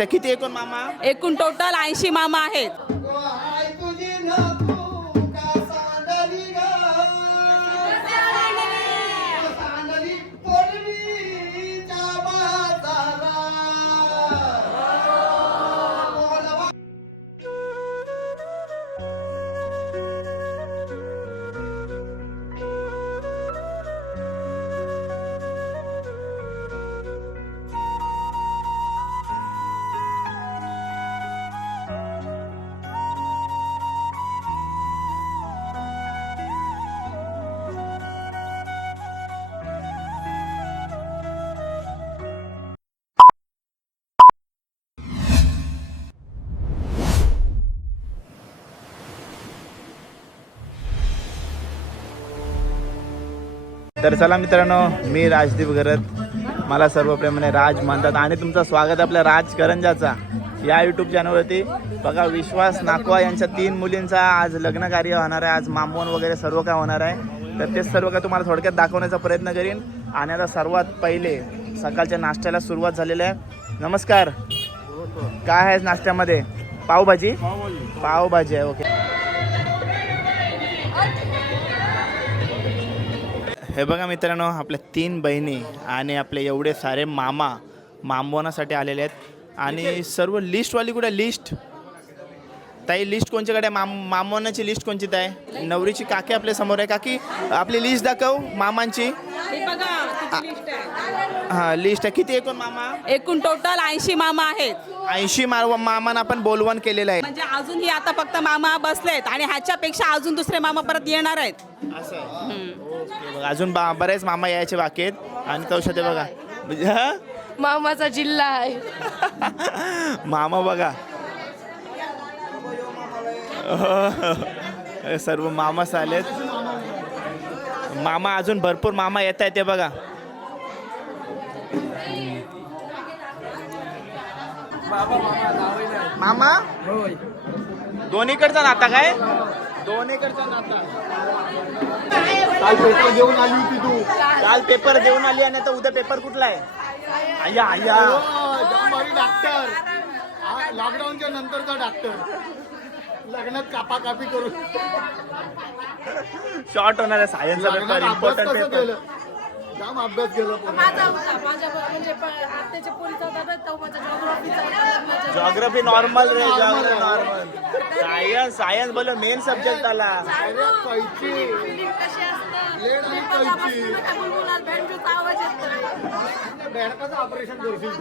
किती एकूण मामा? एकूण टोटल 80 मामा आहेत. तर चला मित्रांनो, मी राजदीप घरत, मला सर्व प्रेमाने राज म्हणतात आणि तुमचं स्वागत आपल्या राज करंजाचा या यूट्यूब चॅनलवरती. बघा, विश्वास नाकवा यांच्या 3 मुलींचा आज लग्न कार्य होणार आहे. आज मामवण वगैरे सर्व काय होणार आहे, तर ते सर्व काय तुम्हाला थोडक्यात दाखवण्याचा प्रयत्न करीन. आणि आता सर्वात पहिले सकाळच्या नाश्त्याला सुरुवात झालेली आहे. नमस्कार, काय आहे नाश्त्यामध्ये? पावभाजी. पावभाजी आहे, ओके. हे बघा मित्रांनो, आपल्या 3 बहिणी आणि आपले एवढे सारे मामा मामवण्यासाठी आलेले आहेत. आणि सर्व लिस्टवाली कुठे? लिस्ट ताई, लिस्ट कोणच्याकडे आहे? मामवण्याची लिस्ट कोणची आहे? नवरीची काकी आपल्या समोर आहे. काकी, आपली लिस्ट दाखव मामांची. हां, लिस्ट आहे. किती एकूण मामा? एकूण टोटल 80 मामा आहेत. 80 मामांना आपण बोलवण केलेलं आहे. म्हणजे अजूनही आता फक्त मामा बसलेत आणि ह्याच्यापेक्षा अजून दुसरे मामा परत येणार आहेत. असं आहे. ओके, बघा अजून बरेच मामा यायचे बाकी आहेत. आणि तवशा ते बघा, मामाचा जिल्हा आहे. मामा बघा, सर्व मामाच आलेत. मामा अजून भरपूर मामा येत आहेत ते बघा. मामा दोन्हीकडचा नाता काय? दोन्हीकडचा नाता. काल पेपर देऊन आली होती तू. काल पेपर देऊन आली आणि आता उद्या पेपर कुठला आहे? आया आया डॉक्टर, लॉकडाऊनच्या नंतरचा डॉक्टर, लग्नात कापाकापी करून शॉर्ट होणार आहे. सायन्सचा पेपर, इम्पॉर्टंट पेपर. जाम अभ्यास केला. जॉग्राफी नॉर्मल रे, जॉग्राफी नॉर्मल. सायन्स सायन्स बोल मेन सब्जेक्ट आला. ऑपरेशन करशील.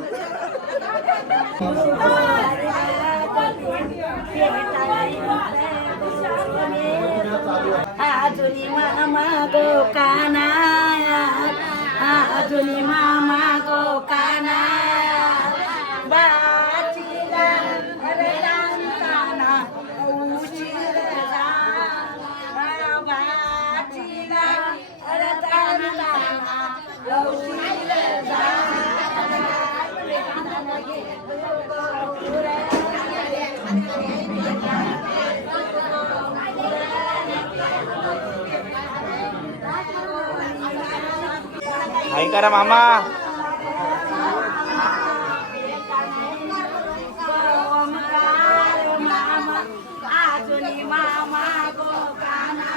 आजुनी मामा गो काना, आजुनी मामा गो काना, बाचीला हरदाना उशिरा, बाचीला हरदाना उशिरा. हाय करा मामा. आजुनी मामा गो काना,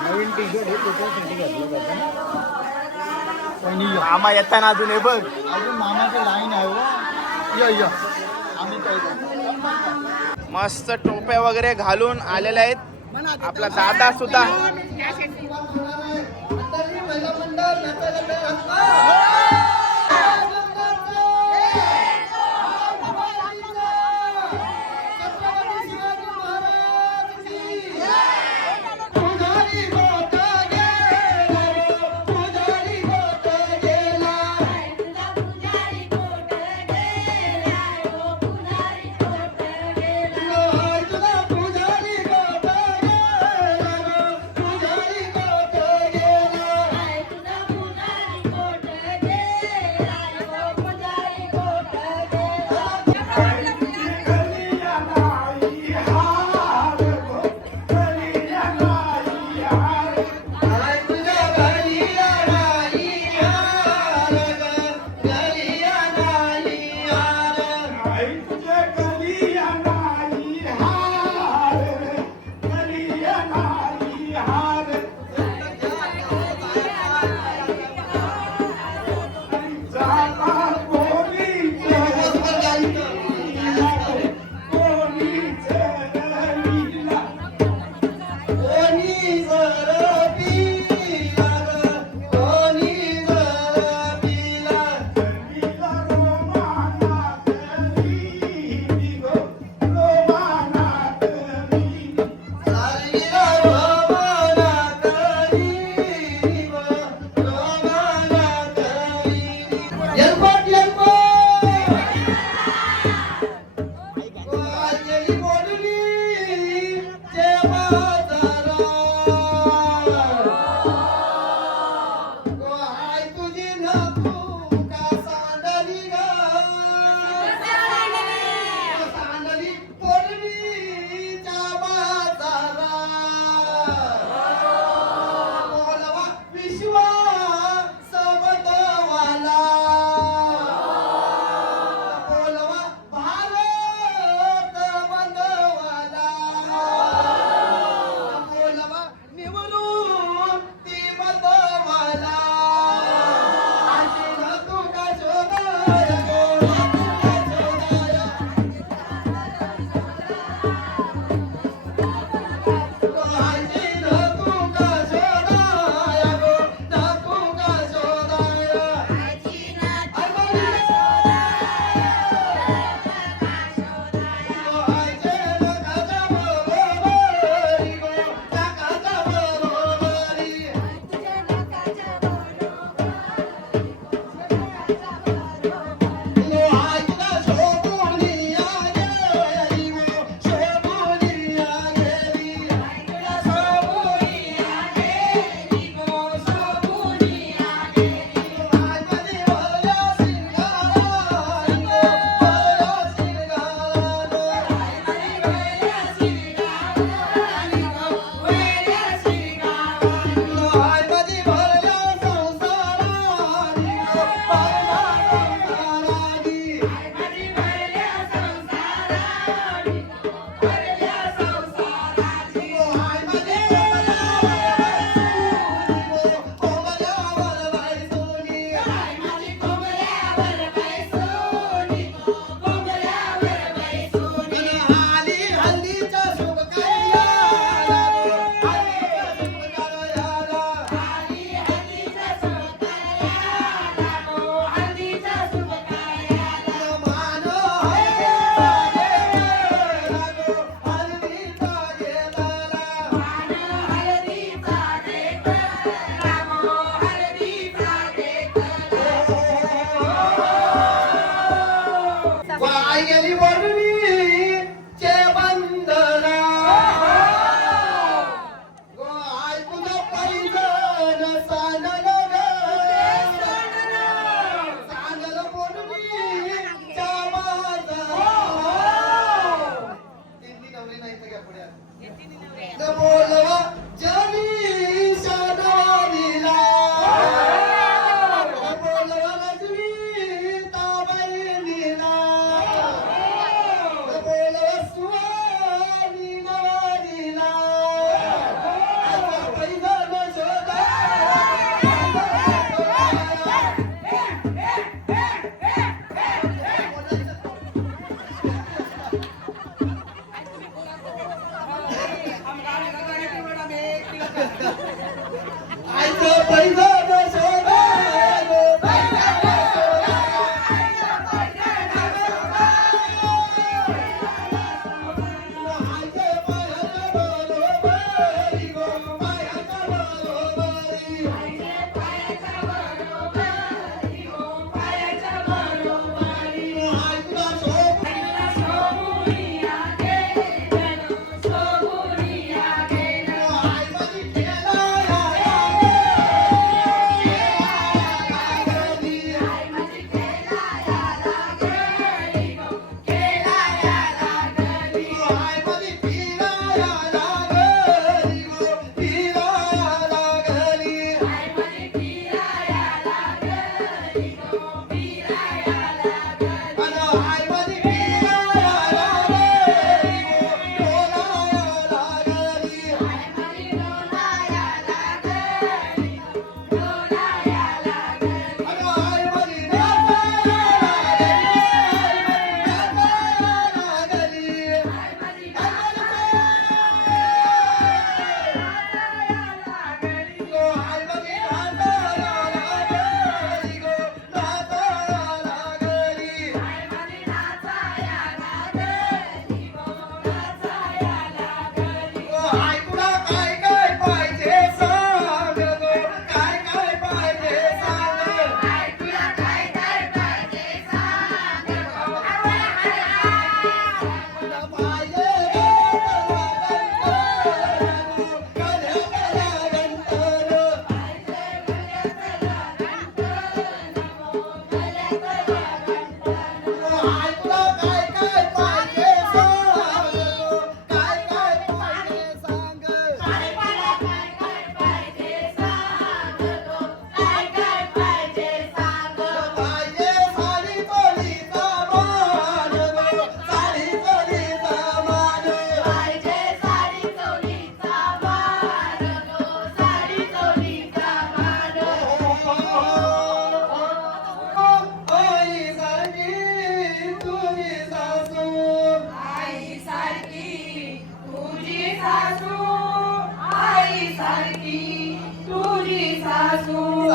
नवीन टी शर्ट हे त्याच्यासाठी घातलं जातं. मामा येताना अजून हे बघ, अजून मामाचं लाईन आहे हो. या आम्ही काय मस्त टोप्या वगैरे घालून आलेले आहेत. आपला दादा सुद्धा.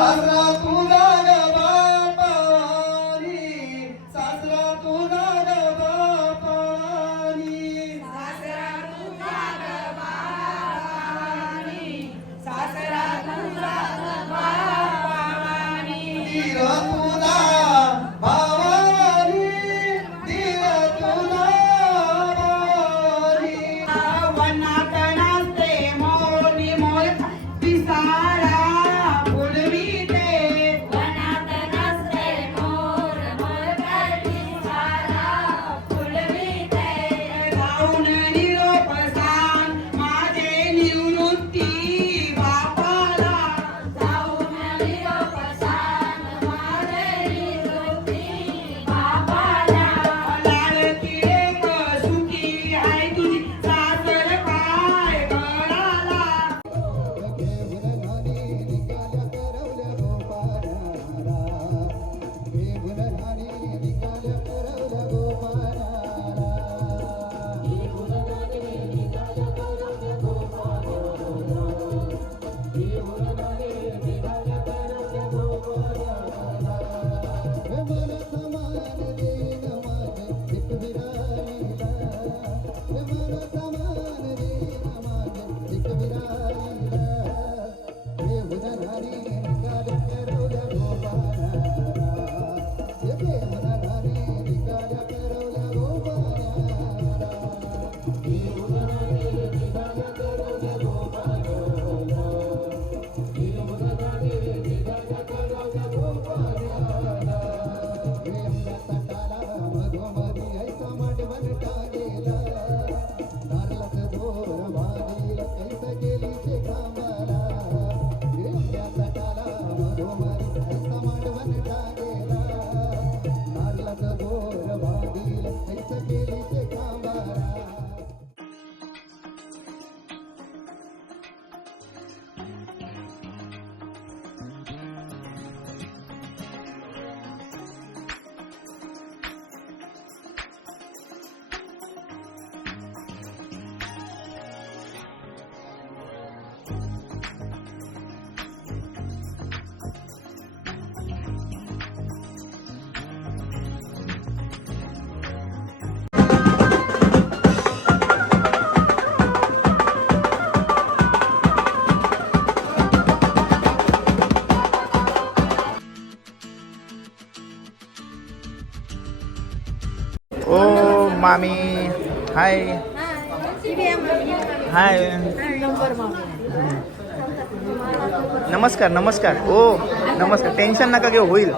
सासरा तुझा ग बापानी, सासरा तुझा ग बापानी, सासरा तुझा ग बापानी, सासरा तुझा ग बापानी. धीर तुझा भावानी, धीर तुझा भावानी. वनात नाचते मोनी मोर पिसारा फुलविते. वनात नाचते मोर मोर पिसारा फुलविते. जाऊन निरोप सांग माझे निवृत्ती बापाला. जाऊन निरोप सांग माझे निवृत्ती बापाला. लाडकी लेक सुखी आहे तुझी सासर पाय गळाला. ओ मामी हाय हाय नमस्कार नमस्कार ओ नमस्कार टेन्शन नका घेऊ होईल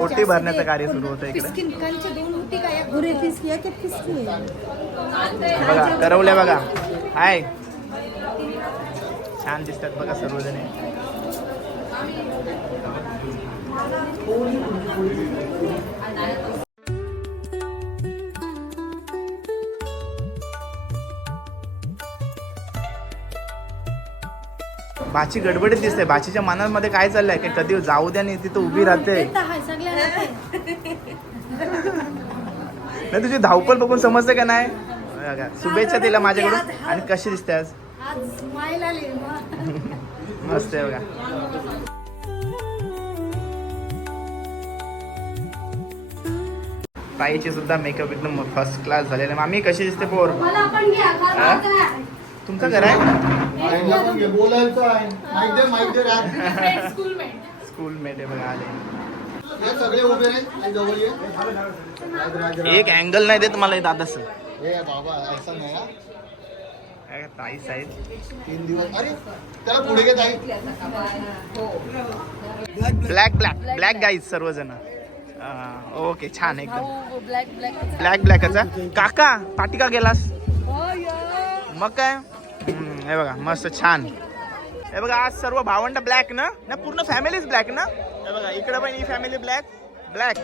ओटी भरण्याचं कार्य सुरू होतं इकडे बघा करवल्या बघा हाय छान दिसतात बघा सर्वजण बाची गडबडीत दिसते बाचीच्या मनामध्ये काय चाललंय की कधी जाऊ द्या नाही तिथं उभी राहते नाही तुझी धावपळ बघून समजते का नाही बघा, शुभेच्छा दिल्या माझ्याकडून आणि कशी दिसते आज मस्त आहे बघा ताईची सुद्धा मेकअप एकदम फर्स्ट क्लास झालेला आहे मामी कशी दिसते पोर तुमचं घर आहे बोलायचं आहे माहिती स्कूलमेट आहे बघा आले हे सगळे उभे आहेत जवळ ये एक अँगल नाही देत मला दादाच ए बाबा असं नाही हा. ताई साईज 3 दिवस अरे त्याला पुढे घेत आहे ब्लॅक ब्लॅक ब्लॅक गाईज सर्वजण ओके छान एकदम ब्लॅक ब्लॅक ब्लॅक ब्लॅकचा काका पाठी का गेलास मग काय हे बघा मस्त छान हे बघा आज सर्व भावंड ब्लॅक ना पूर्ण फॅमिलीच ब्लॅक ना हे बघा इकडे पण ही फॅमिली ब्लॅक ब्लॅक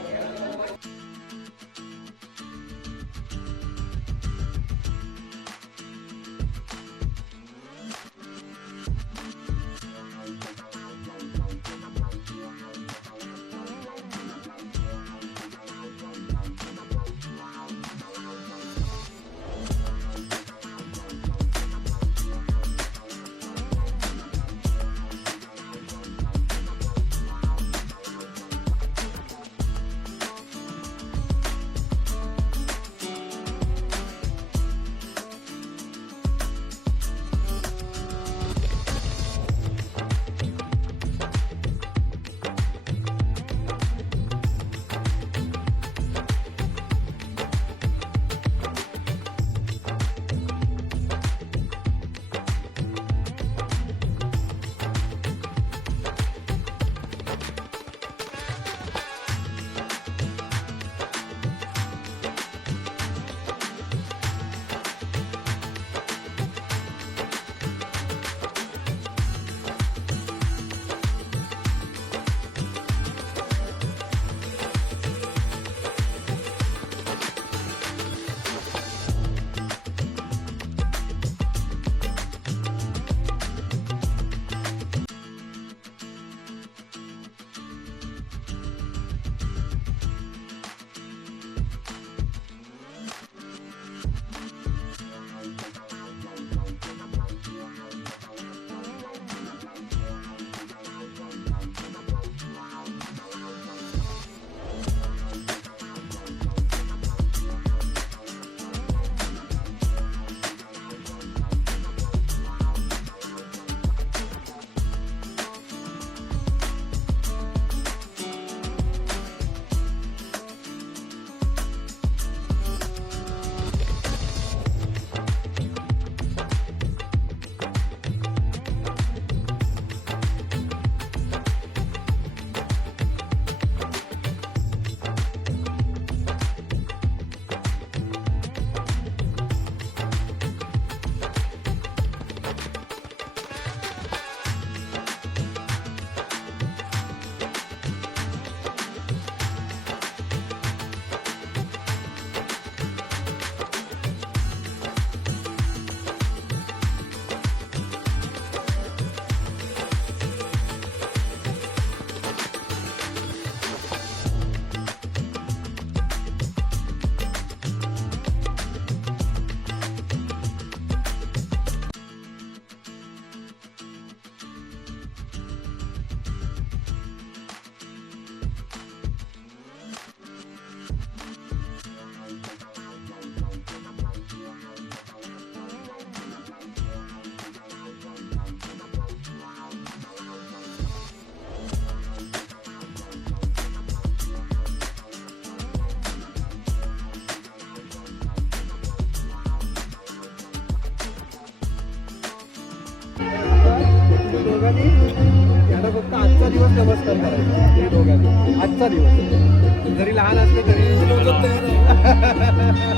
नमस्कार करायचा ते दोघांनी आजचा दिवस जरी लहान असले तरी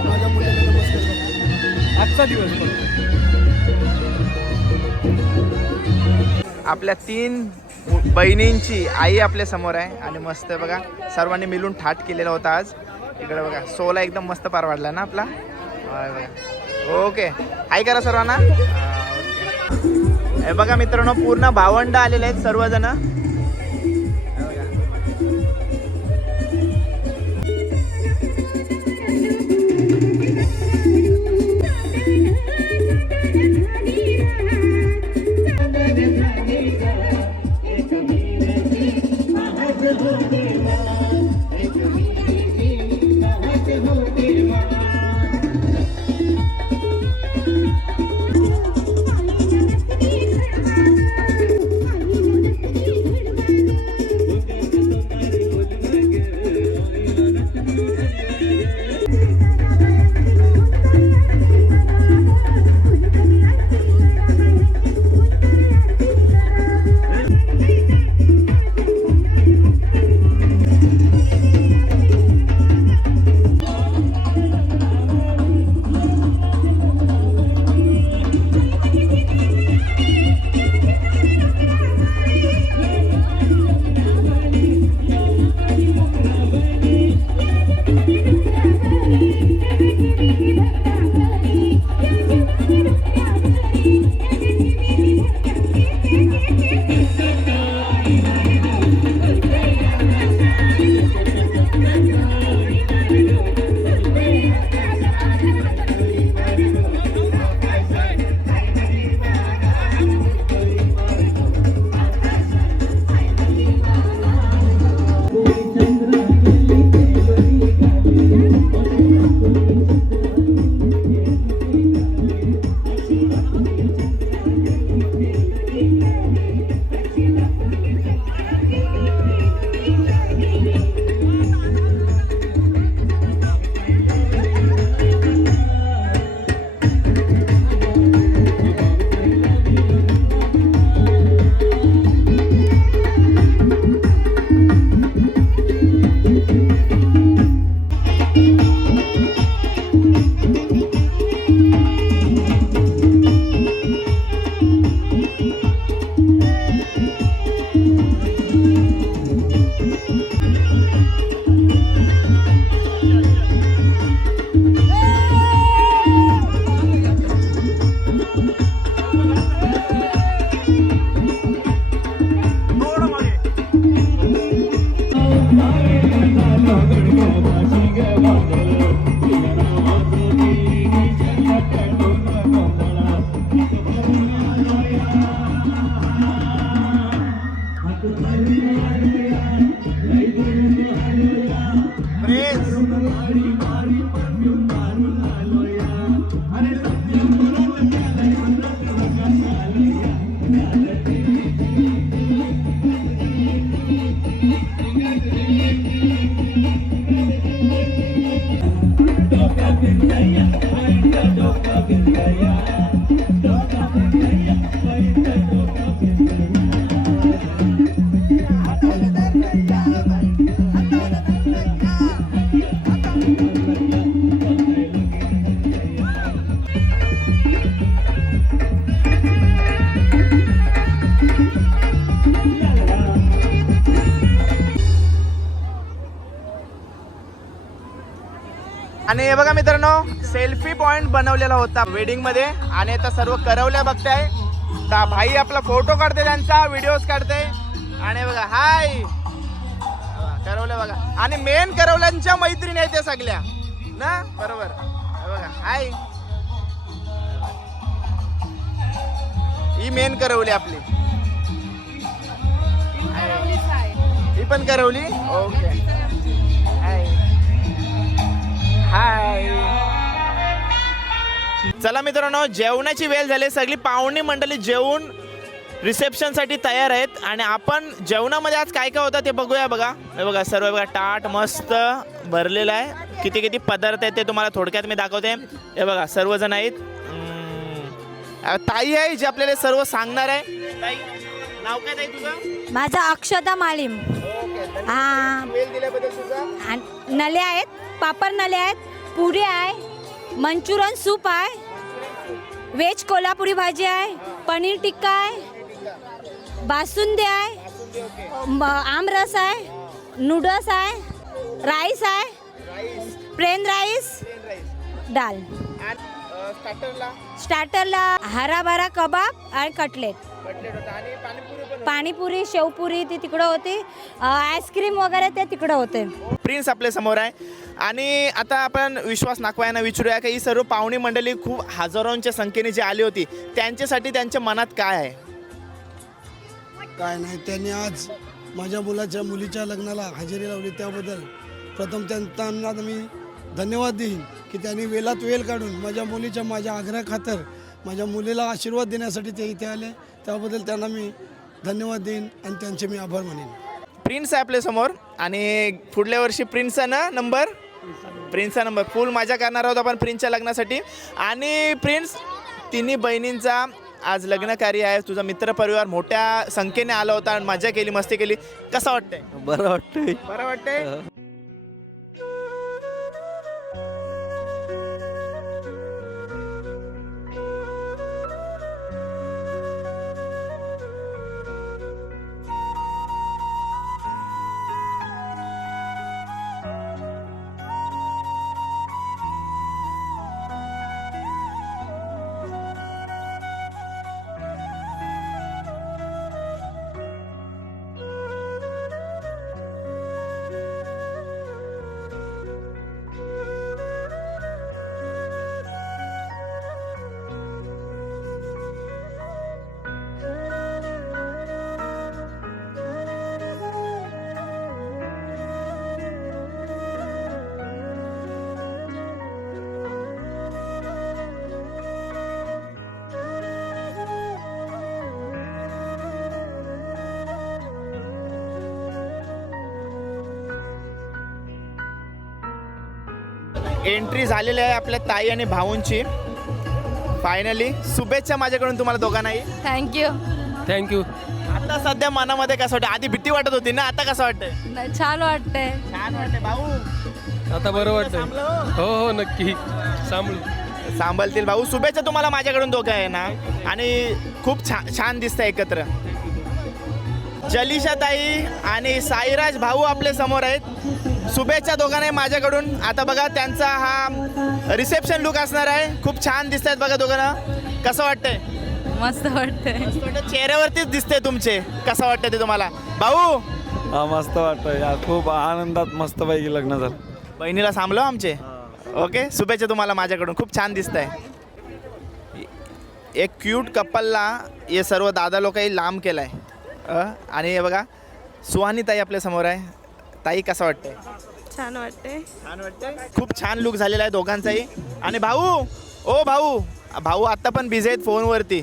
माझ्या मुलाला नमस्कार करा. आजचा दिवस फक्त. आपल्या 3 बहिणींची आई आपल्या समोर आहे आणि मस्त आहे बघा. सर्वांनी मिळून थाट केलेला होता आज. इकडे बघा सोला एकदम मस्त पार वाढला ना आपला. ओके हाय करा सर्वांना. हे बघा मित्रांनो पूर्ण भावंड आलेले आहेत सर्वजण. आणि हे बघा मित्रांनो सेल्फी पॉइंट बनवलेला होता वेडिंग मध्ये आणि आता सर्व करवल्या बघताय. भाई आपला फोटो काढते त्यांचा व्हिडिओज काढते आणि बघा हाय करवल्या बघा. आणि मेन करवल्यांच्या मैत्रिणी आहेत त्या सगळ्या ना बरोबर. बघा हाय ही मेन करवली आपली. ही पण करवली. ओके हाय हाय. चला मित्रांनो जेवणाची वेळ झाली. सगळी पाहुणी मंडळी जेवून रिसेप्शन साठी तयार आहेत आणि आपण जेवणामध्ये आज काय काय होतं ते बघूया. बघा हे बघा सर्व बघा ताट मस्त भरलेलं आहे. किती किती पदार्थ आहेत ते तुम्हाला थोडक्यात मी दाखवते. हे बघा सर्वजण आहेत. ताई आहे जी आपल्याला सर्व सांगणार आहे. ताई नाव काय ताई तुझं? माझा अक्षता माळीम. हा वेळ दिल्याबद्दल तुझा. आणि नले आहेत, पापड नले आहेत, पुरी आहे, मंचुरन सूप आहे, व्हेज कोल्हापुरी भाजी आहे, पनीर टिक्का आहे, बासुंदी आहे, आमरस आहे, नूडल्स आहे, राईस आहे, प्लेन राईस, डाल. स्टार्टरला हराभरा कबाब आणि कटलेट, पाणीपुरी, शेवपुरी ती तिकडं होती, आईस्क्रीम वगैरे ते तिकडं होते. प्रिन्स आपल्या समोर आहे. आणि आता आपण विश्वास नाकवा यांना विचारूया की ही सर्व पाहुणी मंडळी खूप हजारोंच्या संख्येने जी आली होती त्यांच्यासाठी त्यांच्या मनात काय आहे? काय नाही, त्यांनी आज माझ्या मुलीच्या लग्नाला हजेरी लावली त्याबद्दल प्रथम त्यांना मी धन्यवाद देईन की त्यांनी वेळात वेळ काढून माझ्या आग्रहाखातर माझ्या मुलीला आशीर्वाद देण्यासाठी ते इथे आले. त्याबद्दल त्यांना मी धन्यवाद देईन आणि त्यांचे मी आभार मानेन. प्रिन्स आहे आपल्या समोर आणि पुढल्या वर्षी प्रिन्सचा नंबर फुल मजा करणार आहोत आपण प्रिन्सच्या लग्नासाठी. आणि प्रिन्स, तिन्ही बहिणींचा आज लग्न कार्य आहे, तुझा मित्रपरिवार मोठ्या संख्येने आला होता आणि मजा केली, मस्ती केली, कसं वाटतंय? बरं वाटतंय. एंट्री झालेली आहे आपल्या ताई आणि भाऊंची. फायनली शुभेच्छा माझ्याकडून तुम्हाला दोघांनाही. थँक्यू. आता सध्या मनामध्ये कसं वाटतं? आधी भीती वाटत होती ना, आता कसं वाटतंय? छान वाटतंय. छान वाटतंय भाऊ. आता बरं वाटतंय. हो नक्की सांभाळतील भाऊ. शुभेच्छा तुम्हाला माझ्याकडून दोघं आहे ना. आणि खूप छान दिसतंय एकत्र. जलिशा ताई आणि साईराज भाऊ आपल्या समोर आहेत. शुभेच्छा दोघांनाही माझ्याकडून. आता बघा त्यांचा हा रिसेप्शन लुक असणार आहे. खूप छान दिसत आहेत बघा दोघांना. कसं वाटतंय? मस्त वाटतंय. चेहऱ्यावरतीच दिसते तुमचे. कसं वाटतंय ते तुम्हाला भाऊ? हा मस्त वाटतंय यार, खूप आनंदात मस्तपैकी लग्न झालं. बहिणीला सांभाळो आमचे. ओके, शुभेच्छा तुम्हाला माझ्याकडून. खूप छान दिसत आहे. एक क्यूट कपलला हे सर्व दादा लोकही लांब केलं आहे. आणि हे बघा सुहानी ताई आपल्या समोर आहे. ताई कसं वाटतंय? छान वाटतंय. खूप छान लुक झालेला आहे दोघांचाही. आणि भाऊ आत्ता पण बिझी आहेत फोनवरती.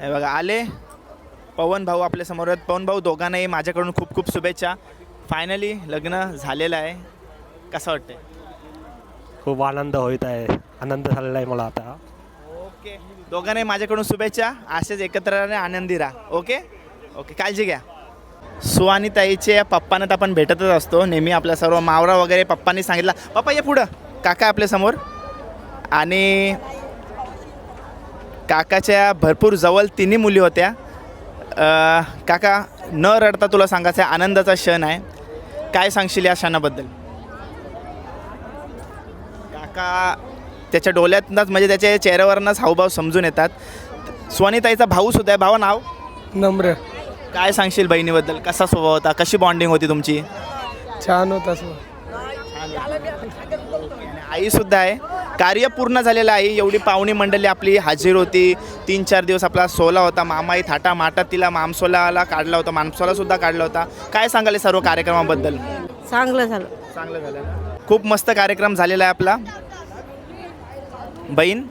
हे बघा आले पवन भाऊ आपल्या समोर आहेत. पवन भाऊ दोघांनाही माझ्याकडून खूप खूप शुभेच्छा. फायनली लग्न झालेलं आहे. कसं वाटतंय? खूप आनंद होत आहे, आनंद झालेला आहे मला आता. ओके, दोघांनाही माझ्याकडून शुभेच्छा. असेच एकत्र राहणे, आनंदी राहा. ओके, काळजी घ्या. सुहानी ताईचे पप्पांना तर आपण भेटतच असतो नेहमी. आपल्या सर्व मावरा वगैरे पप्पांनी सांगितलं. पप्पा ये पुढं. काका आपल्या समोर. आणि काकाच्या भरपूर जवळ तिन्ही मुली होत्या. काका, न रडता तुला सांगायचं आहे, आनंदाचा क्षण आहे. काय सांगशील या क्षणाबद्दल? काका त्याच्या डोळ्यातनंच म्हणजे त्याच्या चेहऱ्यावरनंच हावभाव समजून येतात. सुहानीताईचा भाऊ सुद्धा आहे. भावा नाव? नम्र. काय सांगशील बहिणीबद्दल? कसा स्वभाव होता? कशी बॉन्डिंग होती तुमची? छान होता. आई सुद्धा आहे. कार्य पूर्ण झालेलं आहे. एवढी पाहुणी मंडळी आपली हजर होती. 3-4 दिवस आपला सोला होता. मामाई थाटा माटात तिला मामसोलाला काढला होता, मानसोला सुद्धा काढला होता. काय सांगाल सर्व कार्यक्रमाबद्दल? चांगलं झालं. खूप मस्त कार्यक्रम झालेला आहे आपला. बहीण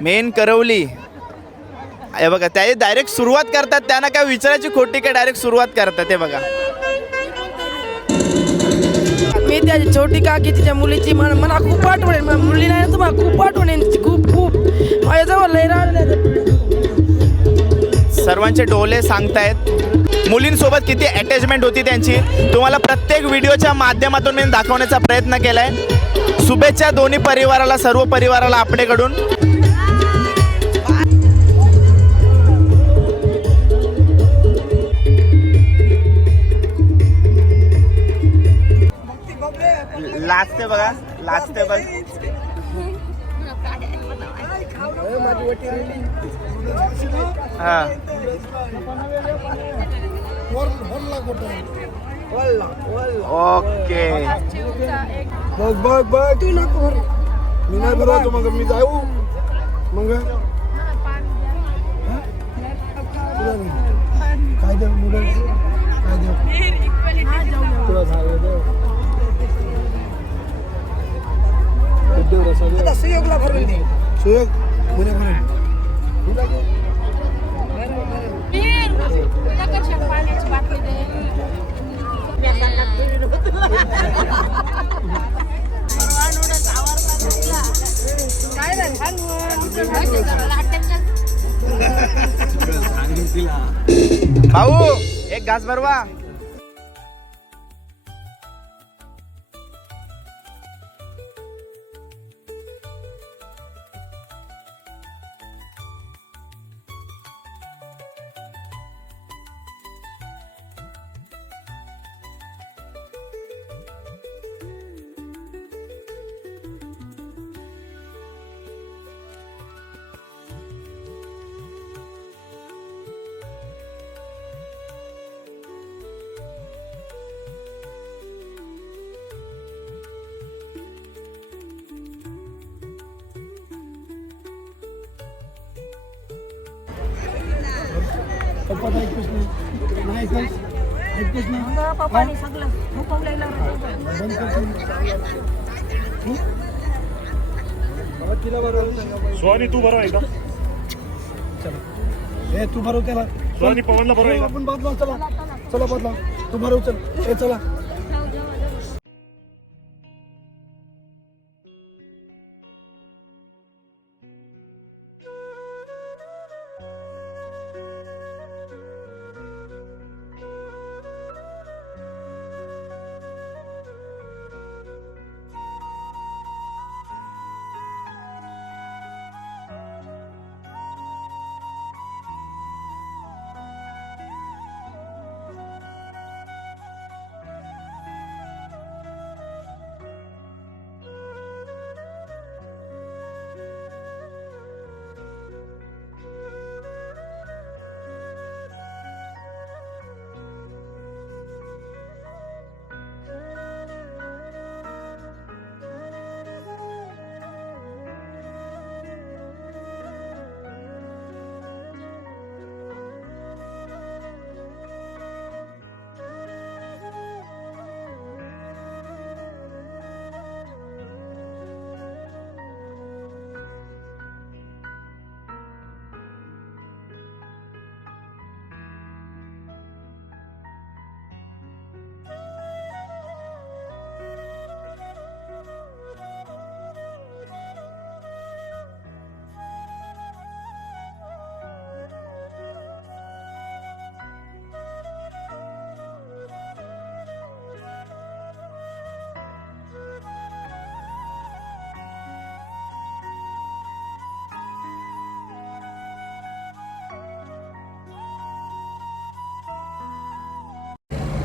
मेन करवली हे बघा, त्या डायरेक्ट सुरुवात करतात. त्यांना काय विचारायची खोटी, काय डायरेक्ट सुरुवात करतात. ते बघा, मी त्याची छोटी काकी तिच्या मुलीची मला खूप आठवण आहे. मुली नाही तुम्हाला खूप आठवण आहे तिची. खूप माझ्याजवळ लय राहिल्या. सर्वांचे डोले सांगतायत. मुलींसोबत किती अटॅचमेंट होती त्यांची तुम्हाला प्रत्येक व्हिडिओच्या माध्यमातून मी दाखवण्याचा प्रयत्न केलाय. शुभेच्छा दोन्ही परिवाराला, सर्व परिवाराला आपल्याकडून. लाजते बघा, लाजते बघ. हा ओके. बघ बघ बघ तू नको मी नाही बरोबर मग मी जाऊ मग काय देऊ मुलं काय देऊ तुला झालं देव रसा सुयोगला भरून दे. सुयोग पुणे भरून तुला भाऊ एक घास भरवा. स्वानी तू बरं आहे का? ए तू भरव त्याला स्वानी पवनला बरं आहे का? आपण बदला चला चला बदला तू भरव चल ए चला.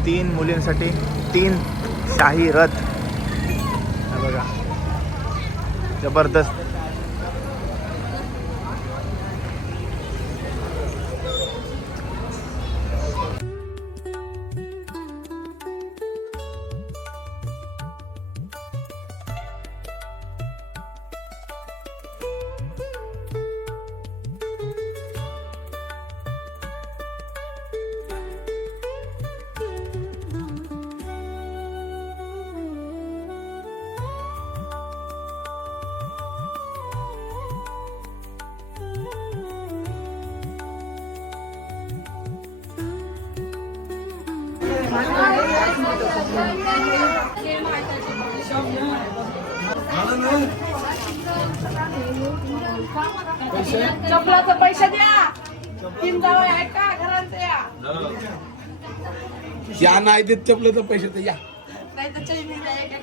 तीन मुलींसाठी 3 शाही रथ. हे बघा जबरदस्त. चपलाचे पैसे द्या. तीन जावं आहे का घरांचं या नाही देत चपले तर पैसे तर या नाही तर चैनी आहे का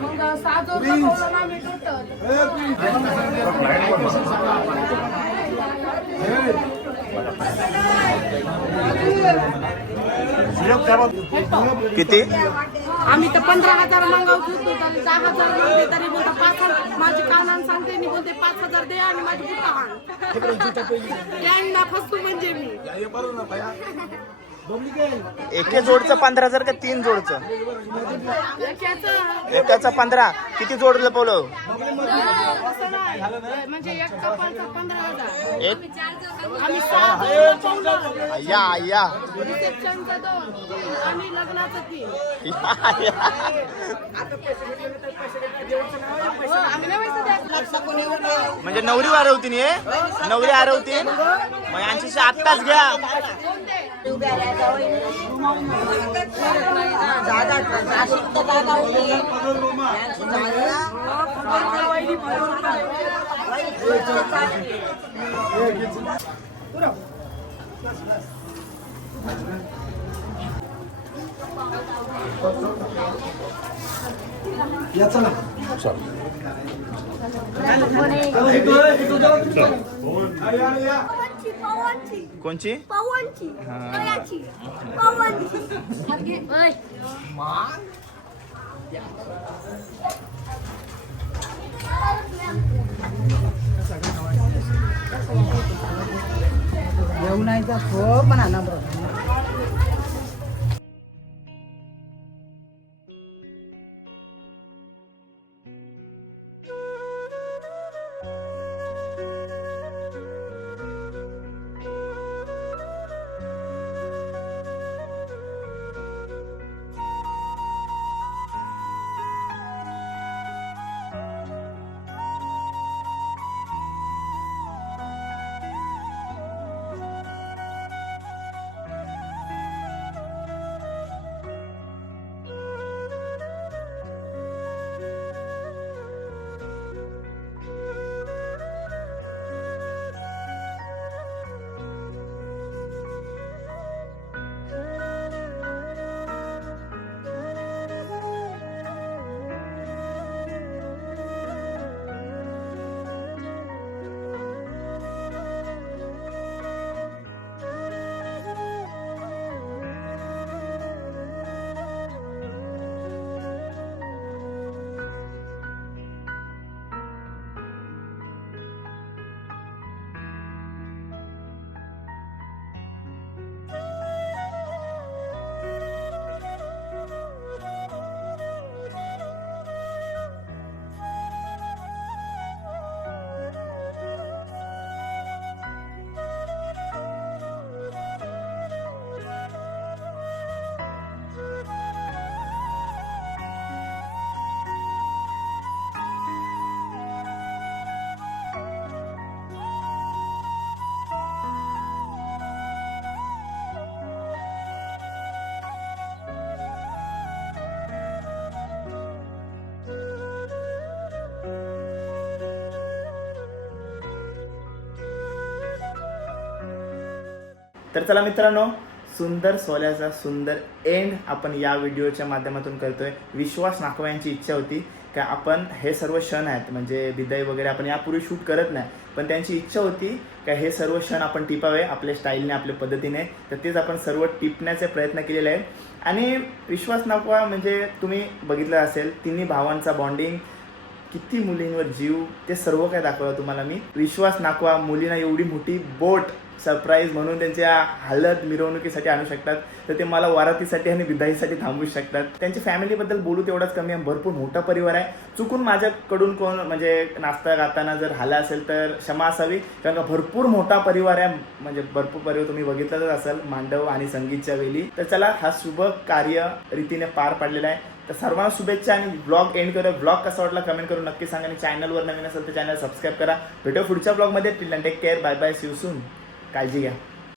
मग साजो दाखवलं ना मी किती आम्ही तर 15,000 मागवतो तरी 10,000 मागते तरी बोलता 5,000 माझी कानान सांगते आणि बोलते 5,000 दे आणि माझी बुटा हाण यांना फसू म्हणजे मी एके जोडचं 15,000 का 3 जोडचं याच्याचं एकाचं 15 किती जोड लपवलं असं नाही म्हणजे एक कपालचा 15,000 एक आम्ही 6 जोड पावलं या या रिसेप्शनचं 2 आणि लग्नाचं 3 आम्ही नाही पैसे द्यायचं. म्हणजे नवरी वारवतीन हे नवरी आरवतीन मग यांच्याशी आत्ताच घ्या कोणची जेवणाचा खो पण आणा बरं. तर चला मित्रांनो, सुंदर सोहळ्याचा सुंदर एंड आपण या व्हिडिओच्या माध्यमातून करतोय. विश्वास नाकवा यांची इच्छा होती की आपण हे सर्व क्षण आहेत म्हणजे विदाई वगैरे आपण यापूर्वी शूट करत नाही, पण त्यांची इच्छा होती की हे सर्व क्षण आपण टिपावे आपल्या स्टाईलने आपल्या पद्धतीने. तर तेच आपण सर्व टिपण्याचे प्रयत्न केलेले आहे. आणि विश्वास नाकवा म्हणजे तुम्ही बघितलं असेल, तिन्ही भावांचा बॉन्डिंग, किती मुलींवर जीव, ते सर्व काय दाखवलं तुम्हाला मी. विश्वास नाकवा मुलींना एवढी मोठी बोट सरप्राईज म्हणून त्यांच्या हळद मिरवणुकीसाठी आणू शकतात, तर ते मला वरातीसाठी आणि विदाईसाठी थांबवू शकतात. त्यांच्या फॅमिलीबद्दल बोलू तेवढंच कमी आहे. भरपूर मोठा परिवार आहे. चुकून माझ्याकडून कोण म्हणजे नाश्ता गाताना जर झाला असेल तर क्षमा असावी, कारण का भरपूर मोठा परिवार आहे. म्हणजे भरपूर परिवार तुम्ही बघितलंच असेल मांडव आणि संगीतच्या वेळी. तर चला, हा शुभ कार्य रीतीने पार पाडलेला आहे. तर सर्वांना शुभेच्छा आणि ब्लॉग एंड करूया. ब्लॉग कसा वाटला कमेंट करून नक्की सांगा आणि चॅनलवर नवीन असेल तर चॅनल सबस्क्राईब करा. भेटू पुढच्या ब्लॉगमध्ये. Till then take care, bye bye, see you soon. काळजी घ्या.